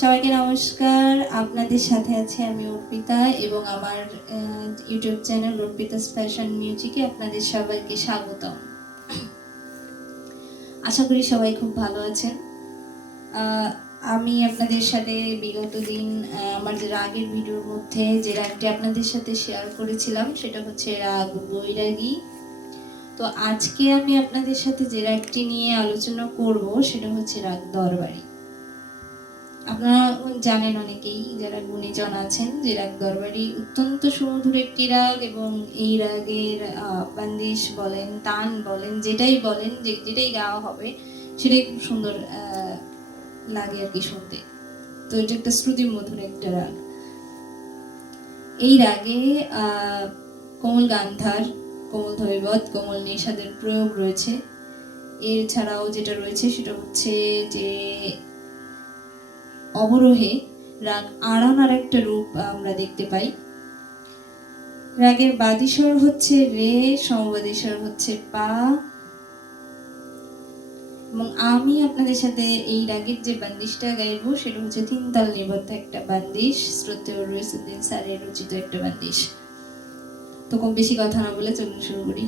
সবাইকে নমস্কার। আপনাদের সাথে আছে আমি অর্পিতা এবং আমার ইউটিউব চ্যানেল অর্পিতাস ফ্যাশন মিউজিকে আপনাদের সবাইকে স্বাগতম। আশা করি সবাই খুব ভালো আছেন। আমি আপনাদের সাথে বিগত দিন আমার যে রাগের ভিডিওর মধ্যে যে রাগটি আপনাদের সাথে শেয়ার করেছিলাম সেটা হচ্ছে রাগ বৈরাগী। তো আজকে আমি আপনাদের সাথে যে রাগটি নিয়ে আলোচনা করব সেটা হচ্ছে রাগ দরবারি। আপনারা জানেন অনেকেই যারা গুণীজন আছেন যে রাগ দরবারি অত্যন্ত সুমধুর একটি রাগ এবং এই রাগের বান্দিশ বলেন, তান বলেন, যেটাই বলেন, যেটাই গাওয়া হবে সেটাই খুব সুন্দর লাগে আর কি শুনতে। তো এটা একটা শ্রুতি মধুর একটা রাগ। এই রাগে কোমল গান্ধার, কোমল ধৈবত, কোমল নিষাদের প্রয়োগ রয়েছে। এছাড়াও যেটা রয়েছে সেটা হচ্ছে যে অবরোহে রাগ আড়ান একটা রূপ আমরা দেখতে পাই। রাগের বাদিস্বর হচ্ছে রে, সমবাদিস্বর হচ্ছে পা। এবং আমি আপনাদের সাথে এই রাগের যে বান্দিশটা গাইবো সেটা হচ্ছে 3 তাল নিবদ্ধ একটা বান্দিশ, শ্রদ্ধেয় রইসুদ্দিন স্যারের রচিত একটা বান্দিশ। তো খুব বেশি কথা না বলে চলুন শুরু করি।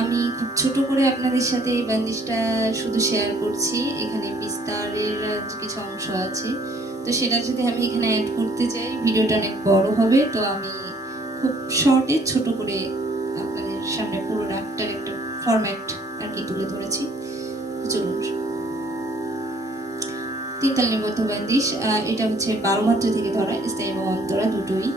আমি খুব ছোট করে আপনাদের সাথে এই বান্দিশটা শুধু শেয়ার করছি। এখানে বিস্তারের কিছু অংশ আছে, তো সেটা যদি আমি এখানে অ্যাড করতে চাই ভিডিওটা অনেক বড় হবে। তো আমি খুব শর্টে ছোট করে আপনাদের সামনে পুরো রাগটার একটা ফরম্যাট আর কি তুলে ধরেছি। চলুন। 3 তাল নিবদ্ধ বান্দিশ, এটা হচ্ছে 12 মাত্রা থেকে ধরা, স্থায়ী এবং অন্তরা দুটোই।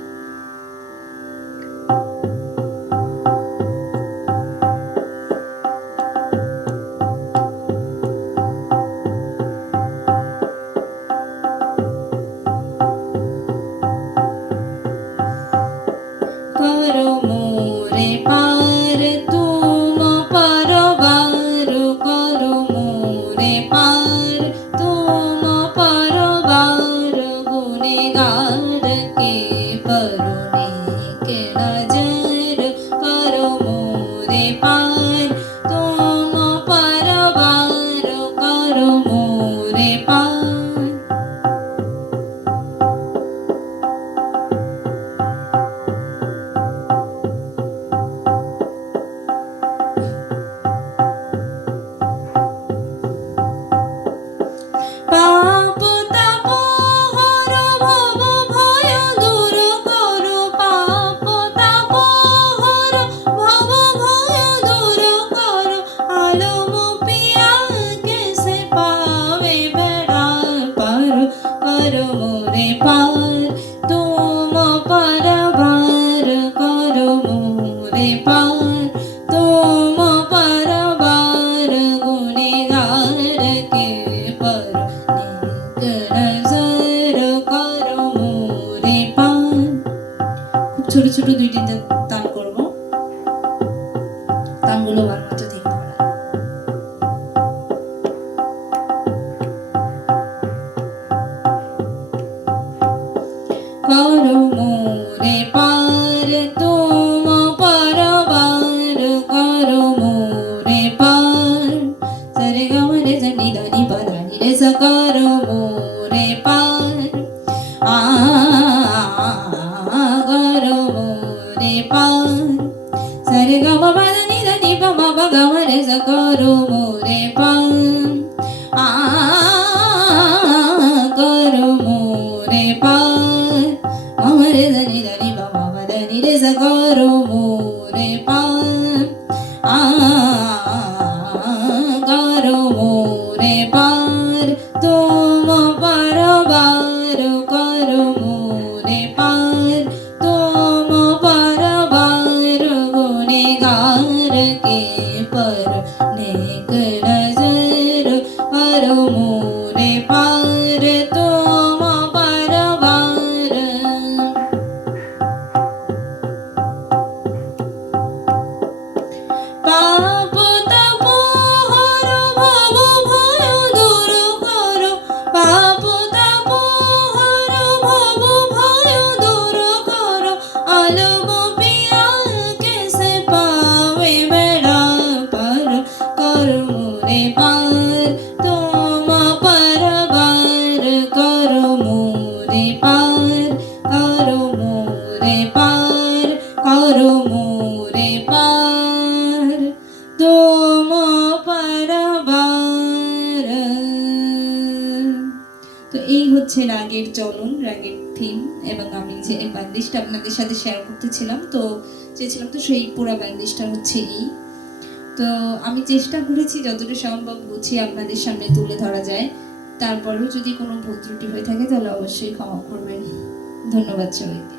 ছোট ছোট 2টি তান করব, তানগুলো ভালো মতো দেখতে পারা। করো মোরে পার তুম পরবার, করো মোরে পার, সরে গমরে জনি ধনি পদানি রে স, করো মোরে পার, করো মোরে পার, সরে গম পদানি ধনি পম গমরে স, করো মোরে পার, করো মোরে পার, মরে ধনি ধনি পম রে সা করো মোরে পার করো মোরে পার তুম পরবার করো মোরে পার तुम परवार गुनेगार के पर नेक नजर करो मोरे पार तुम परवार पाप तप हर भव भय दूर करो पाप तप हर भव भय दूर करो आलम पिया कैसे पावे बेड़ा पर करो मोरे पार तुम परवार करो मोरे पार करो मोरे पार करो मोरे पार तुम परवार। তো এই হচ্ছে রাগের চলন, রাগের থিম, এবং আমি যে এই বান্দিশটা আপনাদের সাথে শেয়ার করতেছিলাম, তো চেয়েছিলাম তো সেই পুরো বান্দিশটা হচ্ছে এই। তো আমি চেষ্টা করেছি যতটা সম্ভব গুছিয়ে আপনাদের সামনে তুলে ধরা যায়, তারপরেও যদি কোনো ভুল ত্রুটি হয়ে থাকে তাহলে অবশ্যই ক্ষমা করবেন। ধন্যবাদ সবাইকে।